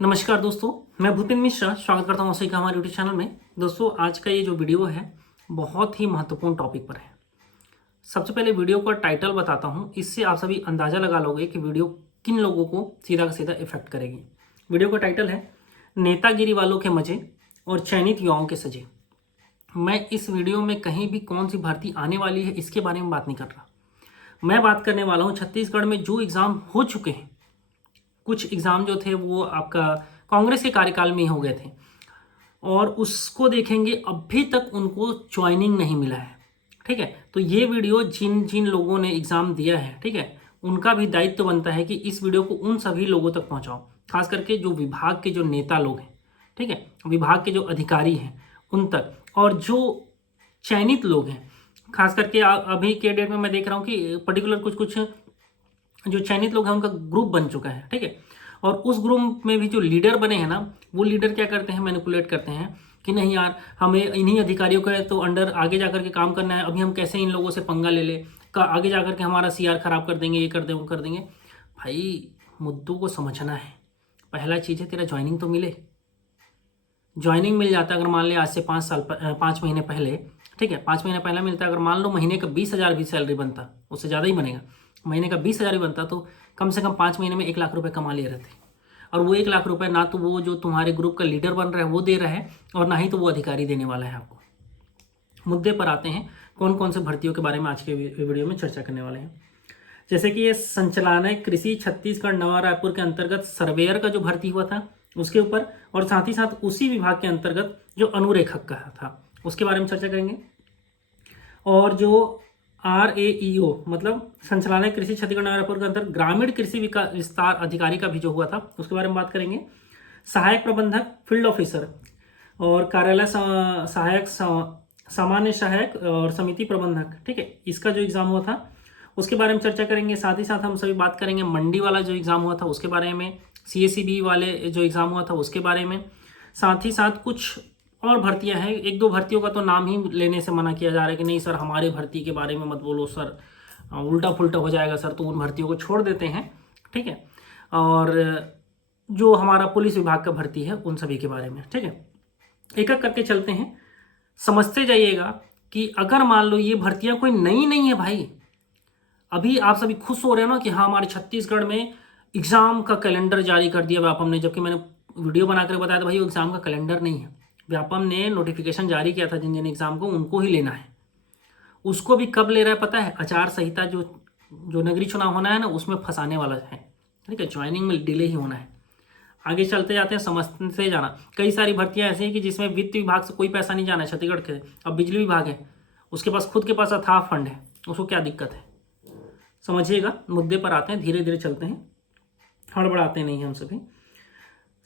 नमस्कार दोस्तों, मैं भूपेन मिश्रा स्वागत करता हूँ सही का हमारे यूट्यूब चैनल में। दोस्तों, आज का ये जो वीडियो है बहुत ही महत्वपूर्ण टॉपिक पर है। सबसे पहले वीडियो का टाइटल बताता हूँ, इससे आप सभी अंदाज़ा लगा लोगे कि वीडियो किन लोगों को सीधा का सीधा इफेक्ट करेगी। वीडियो का टाइटल है नेतागिरी वालों के मजे और चयनित युवाओं के सजे। मैं इस वीडियो में कहीं भी कौन सी भर्ती आने वाली है इसके बारे में बात नहीं कर रहा। मैं बात करने वाला हूँ छत्तीसगढ़ में जो एग्ज़ाम हो चुके हैं। कुछ एग्ज़ाम जो थे वो आपका कांग्रेस के कार्यकाल में ही हो गए थे और उसको देखेंगे, अभी तक उनको ज्वाइनिंग नहीं मिला है। ठीक है, तो ये वीडियो जिन जिन लोगों ने एग्ज़ाम दिया है, ठीक है, उनका भी दायित्व बनता है कि इस वीडियो को उन सभी लोगों तक पहुंचाओ, खास करके जो विभाग के जो नेता लोग हैं, ठीक है, विभाग के जो अधिकारी हैं उन तक, और जो चयनित लोग हैं। खास करके अभी के डेट में मैं देख रहा हूँ कि पर्टिकुलर कुछ कुछ जो चयनित लोग हैं उनका ग्रुप बन चुका है। ठीक है, और उस ग्रुप में भी जो लीडर बने हैं ना, वो लीडर क्या करते हैं, मैनिपुलेट करते हैं कि नहीं यार, हमें इन्हीं अधिकारियों के तो अंडर आगे जाकर के काम करना है, अभी हम कैसे इन लोगों से पंगा ले ले का आगे जाकर के हमारा सीआर खराब कर देंगे, ये कर देंगे, वो कर देंगे। भाई, मुद्दों को समझना है। पहला चीज़ है तेरा ज्वाइनिंग तो मिले। ज्वाइनिंग मिल जाता है अगर मान ले आज से 5 महीने पहले, ठीक है, 5 महीने पहले मिलता है। अगर मान लो महीने का 20,000 भी सैलरी बनता, उससे ज़्यादा ही बनेगा, महीने का 20,000 ही बनता, तो कम से कम 5 महीने में 1 लाख रुपए कमा लिए रहते। और वो 1 लाख रुपए ना तो वो जो तुम्हारे ग्रुप का लीडर बन रहा है वो दे रहा है, और ना ही तो वो अधिकारी देने वाला है आपको। मुद्दे पर आते हैं, कौन कौन से भर्तियों के बारे में आज के वीडियो में चर्चा करने वाले हैं। जैसे कि ये संचालनालय कृषि छत्तीसगढ़ नवा रायपुर के अंतर्गत सर्वेयर का जो भर्ती हुआ था उसके ऊपर, और साथ ही साथ उसी विभाग के अंतर्गत जो अनुरेखक का था उसके बारे में चर्चा करेंगे। और जो RAEO मतलब संचालनालय कृषि छत्तीसगढ़ नवा रायपुर के अंतर्गत ग्रामीण कृषि विकास विस्तार अधिकारी का भी जो हुआ था उसके बारे में बात करेंगे। सहायक प्रबंधक, फील्ड ऑफिसर और कार्यालय सहायक, सामान्य सहायक और समिति प्रबंधक, ठीक है, इसका जो एग्जाम हुआ था उसके बारे में चर्चा करेंगे। साथ ही साथ हम सभी बात करेंगे मंडी वाला जो एग्ज़ाम हुआ था उसके बारे में, CACB वाले जो एग्ज़ाम हुआ था उसके बारे में। साथ ही साथ कुछ और भर्तियां हैं, एक दो भर्तियों का तो नाम ही लेने से मना किया जा रहा है कि नहीं सर, हमारे भर्ती के बारे में मत बोलो सर, उल्टा फुल्टा हो जाएगा सर, तो उन भर्तियों को छोड़ देते हैं। ठीक है, और जो हमारा पुलिस विभाग का भर्ती है उन सभी के बारे में, ठीक है, एक एक करके चलते हैं। समझते जाइएगा कि अगर मान लो ये भर्तियां कोई नई नहीं है भाई, अभी आप सभी खुश हो रहे हो ना कि हाँ हमारे छत्तीसगढ़ में एग्ज़ाम का कैलेंडर जारी कर दिया व्यापम ने, जबकि मैंने वीडियो बनाकर बताया था भाई एग्ज़ाम का कैलेंडर नहीं है। व्यापम ने नोटिफिकेशन जारी किया था जिन जिन एग्ज़ाम को उनको ही लेना है। उसको भी कब ले रहा है पता है? आचार संहिता जो जो नगरीय चुनाव होना है ना उसमें फंसाने वाला है। ठीक है, ज्वाइनिंग में डिले ही होना है। आगे चलते जाते हैं, समझते जाना। कई सारी भर्तियां ऐसी हैं कि जिसमें वित्त विभाग से कोई पैसा नहीं जाना है छत्तीसगढ़ के। अब बिजली विभाग है, उसके पास खुद के पास अथाह फंड है, उसको क्या दिक्कत है? समझिएगा, मुद्दे पर आते हैं, धीरे धीरे चलते हैं, हड़बड़ाते नहीं हम सभी।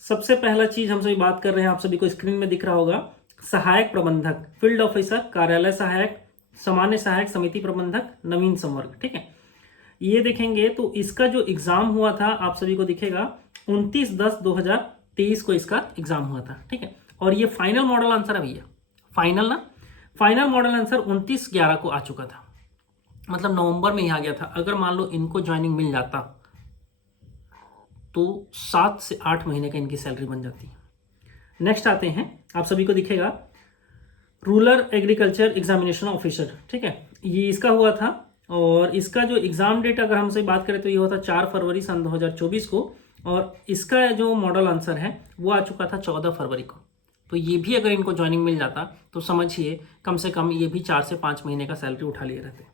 सबसे पहला चीज हम सभी बात कर रहे हैं, आप सभी को स्क्रीन में दिख रहा होगा, सहायक प्रबंधक, फील्ड ऑफिसर, कार्यालय सहायक, सामान्य सहायक, समिति प्रबंधक, नवीन संवर्ग। ठीक है, ये देखेंगे तो इसका जो एग्जाम हुआ था आप सभी को दिखेगा 29/10/2023 को इसका एग्जाम हुआ था। ठीक है, और ये फाइनल मॉडल आंसर है भैया, फाइनल ना, फाइनल मॉडल आंसर 29/11 को आ चुका था, मतलब नवंबर में ही आ गया था। अगर मान लो इनको ज्वाइनिंग मिल जाता तो 7 से 8 महीने का इनकी सैलरी बन जाती। नेक्स्ट आते हैं, आप सभी को दिखेगा रूरल एग्रीकल्चर एग्जामिनेशन ऑफिसर। ठीक है, ये इसका हुआ था, और इसका जो एग्जाम डेट अगर हमसे बात करें तो ये हुआ था 4 फरवरी सन 2024 को, और इसका जो मॉडल आंसर है वो आ चुका था 14 फरवरी को। तो ये भी अगर इनको ज्वाइनिंग मिल जाता तो समझिए कम से कम ये भी 4 से 5 महीने का सैलरी उठा लिए रहते।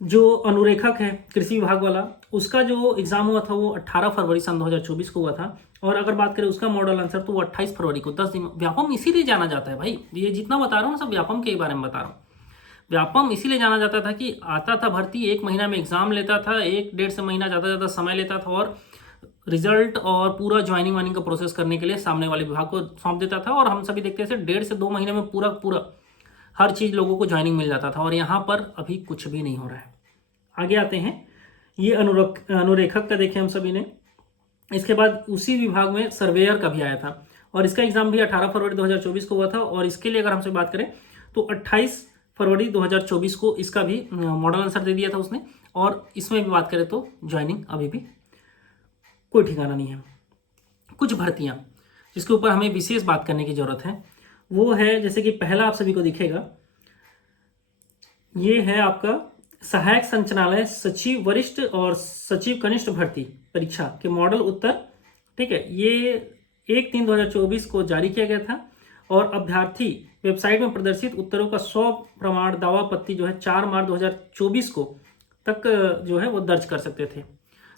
जो अनुरेखक है कृषि विभाग वाला, उसका जो एग्जाम हुआ था वो 18 फरवरी सन 2024 को हुआ था, और अगर बात करें उसका मॉडल आंसर तो वो 28 फरवरी को, 10 दिन। व्यापम इसीलिए जाना जाता है भाई, ये जितना बता रहा हूँ ना सब व्यापम के बारे में बता रहा हूँ। व्यापम इसीलिए जाना जाता था कि आता था भर्ती, 1 महीना में एग्जाम लेता था, 1 से 1.5 महीना ज़्यादा समय लेता था, और रिजल्ट और पूरा ज्वाइनिंग वाइनिंग का प्रोसेस करने के लिए सामने वाले विभाग को सौंप देता था, और हम सभी देखते थे 1.5 से 2 महीने में पूरा हर चीज़ लोगों को ज्वाइनिंग मिल जाता था। और यहाँ पर अभी कुछ भी नहीं हो रहा है। आगे आते हैं, ये अनुरेखक का देखें हम सभी ने। इसके बाद उसी विभाग में सर्वेयर का भी आया था, और इसका एग्जाम भी 18 फरवरी 2024 को हुआ था, और इसके लिए अगर हमसे बात करें तो 28 फरवरी 2024 को इसका भी मॉडल आंसर दे दिया था उसने, और इसमें भी बात करें तो ज्वाइनिंग अभी भी कोई ठिकाना नहीं है। कुछ भर्तियां जिसके ऊपर हमें विशेष बात करने की जरूरत है वो है, जैसे कि पहला आप सभी को दिखेगा, ये है आपका सहायक संचालय सचिव वरिष्ठ और सचिव कनिष्ठ भर्ती परीक्षा के मॉडल उत्तर। ठीक है, ये 1/3/2024 को जारी किया गया था और अभ्यर्थी वेबसाइट में प्रदर्शित उत्तरों का 100 प्रमाण दावा आपत्ति जो है 4 मार्च 2024 को तक जो है वो दर्ज कर सकते थे।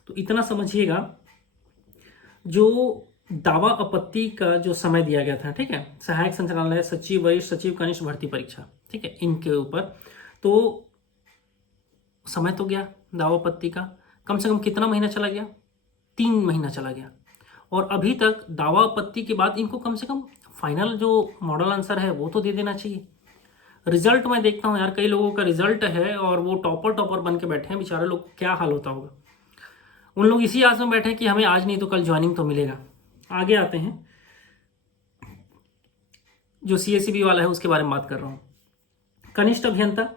तो इतना समझिएगा, जो दावा आपत्ति का जो समय दिया गया था, ठीक है, सहायक संचालनालय सचिव वरिष्ठ सचिव कनिष्ठ भर्ती परीक्षा, ठीक है, इनके ऊपर तो समय तो गया दावा आपत्ति का, कम से कम कितना महीना चला गया, 3 महीना चला गया। और अभी तक दावा आपत्ति के बाद इनको कम से कम फाइनल जो मॉडल आंसर है वो तो दे देना चाहिए। रिजल्ट मैं देखता हूँ यार, कई लोगों का रिजल्ट है और वो टॉपर बन के बैठे हैं, बेचारे लोग क्या हाल होता होगा। उन लोग इसी आस में बैठे हैं कि हमें आज नहीं तो कल ज्वाइनिंग तो मिलेगा। आगे आते हैं, जो CSEB वाला है उसके बारे में बात कर रहा हूँ। कनिष्ठ अभियंता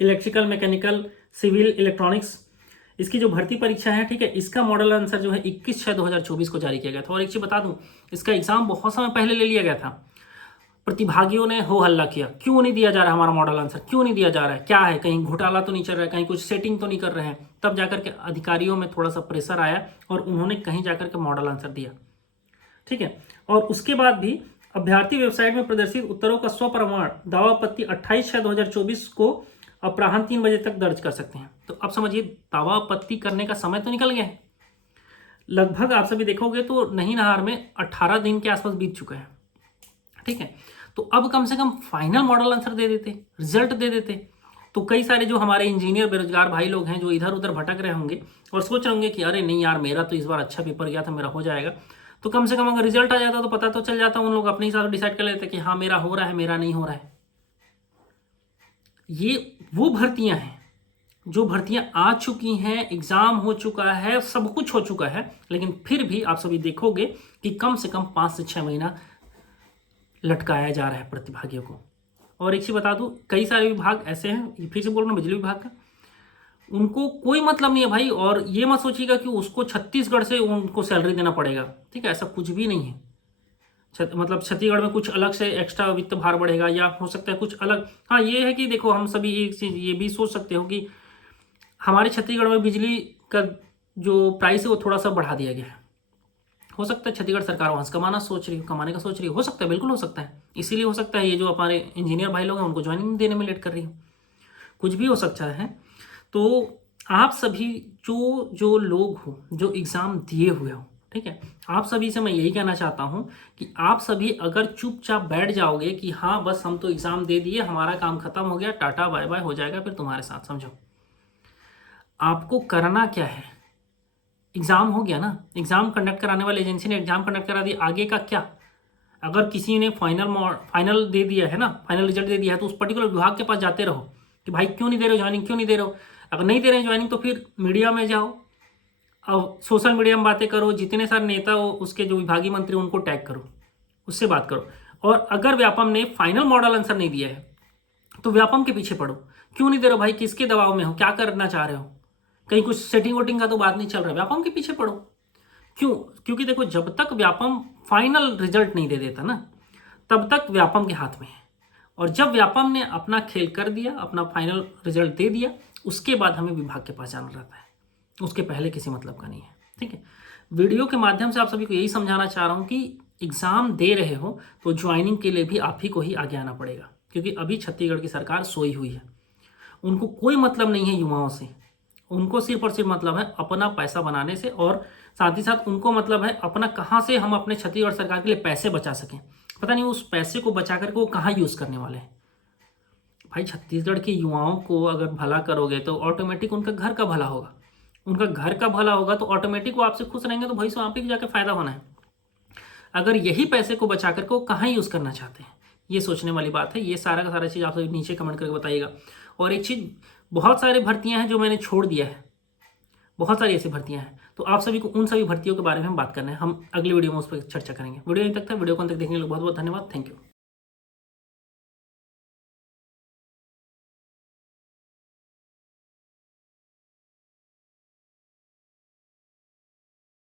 इलेक्ट्रिकल मैकेनिकल सिविल इलेक्ट्रॉनिक्स, इसकी जो भर्ती परीक्षा है, ठीक है, इसका मॉडल आंसर जो है 21/6/2024 को जारी किया गया था। और एक चीज बता दूं, इसका एग्जाम बहुत समय पहले ले लिया गया था। प्रतिभागियों ने हो हल्ला किया, क्यों नहीं दिया जा रहा हमारा मॉडल आंसर, क्यों नहीं दिया जा रहा है, क्या है, कहीं घोटाला तो नहीं चल रहा है, कहीं कुछ सेटिंग तो नहीं कर रहे हैं। तब जाकर के अधिकारियों में थोड़ा सा प्रेशर आया और उन्होंने कहीं जाकर के मॉडल आंसर दिया, ठीक है। और उसके बाद भी अभ्यर्थी वेबसाइट में प्रदर्शित उत्तरों का 100 प्रमाण दावा आपत्ति 28/6/2024 को अपराह्न 3 बजे तक दर्ज कर सकते हैं। तो अब समझिए, दावा आपत्ति करने का समय तो निकल गया है, लगभग आप सभी देखोगे तो नहीं नहार में 18 दिन के आसपास बीत चुका है, ठीक है। तो अब कम से कम फाइनल मॉडल आंसर दे देते, रिजल्ट दे देते, तो कई सारे जो हमारे इंजीनियर बेरोजगार भाई लोग हैं जो इधर उधर भटक रहे होंगे और सोच रहे होंगे कि अरे नहीं यार, मेरा तो इस बार अच्छा पेपर गया था, मेरा हो जाएगा। तो कम से कम अगर रिजल्ट आ जाता तो पता तो चल जाता, उन लोग अपने हिसाब से डिसाइड कर लेते कि हाँ मेरा हो रहा है, मेरा नहीं हो रहा है। ये वो भर्तियां हैं जो भर्तियां आ चुकी हैं, एग्जाम हो चुका है, सब कुछ हो चुका है, लेकिन फिर भी आप सभी देखोगे कि कम से कम 5 से 6 महीना लटकाया जा रहा है प्रतिभागियों को। और एक चीज बता दूं, कई सारे विभाग ऐसे हैं, फिर से बोल रहा हूं, बिजली विभाग का, उनको कोई मतलब नहीं है भाई। और ये मत सोचिएगा कि उसको छत्तीसगढ़ से उनको सैलरी देना पड़ेगा, ठीक है, ऐसा कुछ भी नहीं है। मतलब छत्तीसगढ़ में कुछ अलग से एक्स्ट्रा वित्त भार बढ़ेगा या हो सकता है कुछ अलग। हाँ, ये है कि देखो, हम सभी एक चीज ये भी सोच सकते हो कि हमारे छत्तीसगढ़ में बिजली का जो प्राइस है वो थोड़ा सा बढ़ा दिया गया है। हो सकता है छत्तीसगढ़ सरकार वहां से कमाने का सोच रही हो सकता है, बिल्कुल हो सकता है। इसीलिए हो सकता है ये जो हमारे इंजीनियर भाई लोग हैं उनको ज्वाइनिंग देने में लेट कर रही हो, कुछ भी हो सकता है। तो आप सभी जो लोग हो, जो एग्जाम दिए हुए हो, ठीक है, आप सभी से मैं यही कहना चाहता हूं कि आप सभी अगर चुपचाप बैठ जाओगे कि हाँ बस हम तो एग्जाम दे दिए, हमारा काम खत्म हो गया, टाटा बाय बाय हो जाएगा फिर तुम्हारे साथ, समझो आपको करना क्या है। एग्जाम हो गया ना, एग्जाम कंडक्ट कराने वाली एजेंसी ने एग्जाम कंडक्ट करा दिया, आगे का क्या। अगर किसी ने फाइनल दे दिया है ना, फाइनल रिजल्ट दे दिया है, तो उस पर्टिकुलर विभाग के पास जाते रहो कि भाई क्यों नहीं दे रहे हो ज्वाइनिंग, क्यों नहीं दे रहे हो। अगर नहीं दे रहे हैं ज्वाइनिंग तो फिर मीडिया में जाओ, अब सोशल मीडिया में बातें करो, जितने सारे नेता हो उसके जो विभागीय मंत्री उनको टैग करो, उससे बात करो। और अगर व्यापम ने फाइनल मॉडल आंसर नहीं दिया है तो व्यापम के पीछे पड़ो, क्यों नहीं दे रहे हो भाई, किसके दबाव में हो, क्या करना चाह रहे हो, कहीं कुछ सेटिंग वोटिंग का तो बात नहीं चल रहा है, व्यापम के पीछे पड़ो। क्यों? क्योंकि देखो, जब तक व्यापम फाइनल रिजल्ट नहीं दे देता ना, तब तक व्यापम के हाथ में है। और जब व्यापम ने अपना खेल कर दिया, अपना फाइनल रिजल्ट दे दिया, उसके बाद हमें विभाग के पास जाना रहता है, उसके पहले किसी मतलब का नहीं है, ठीक है। वीडियो के माध्यम से आप सभी को यही समझाना चाह रहा हूं कि एग्जाम दे रहे हो तो ज्वाइनिंग के लिए भी आप ही को ही आगे आना पड़ेगा, क्योंकि अभी छत्तीसगढ़ की सरकार सोई हुई है, उनको कोई मतलब नहीं है युवाओं से, उनको सिर्फ और सिर्फ मतलब है अपना पैसा बनाने से, और साथ ही साथ उनको मतलब है अपना कहाँ से हम अपने छत्तीसगढ़ सरकार के लिए पैसे बचा सकें। पता नहीं उस पैसे को बचा करके वो कहाँ यूज करने वाले हैं। भाई छत्तीसगढ़ के युवाओं को अगर भला करोगे तो ऑटोमेटिक उनका घर का भला होगा, उनका घर का भला होगा तो ऑटोमेटिक वो आपसे खुश रहेंगे, तो भाई सो आप ही जाकर फायदा होना है। अगर यही पैसे को बचा करके वो कहाँ यूज करना चाहते हैं, ये सोचने वाली बात है। ये सारा का सारा चीज आप सभी नीचे कमेंट करके बताइएगा। और एक चीज, बहुत सारी भर्तियां हैं जो मैंने छोड़ दिया है, बहुत सारी ऐसी भर्तियां हैं, तो आप सभी को उन सभी भर्तियों के बारे में हम बात करना है। हम अगली वीडियो में उस पर चर्चा करेंगे। वीडियो यहीं तक था, वीडियो को अंत तक देखने के लिए बहुत बहुत धन्यवाद, थैंक यू।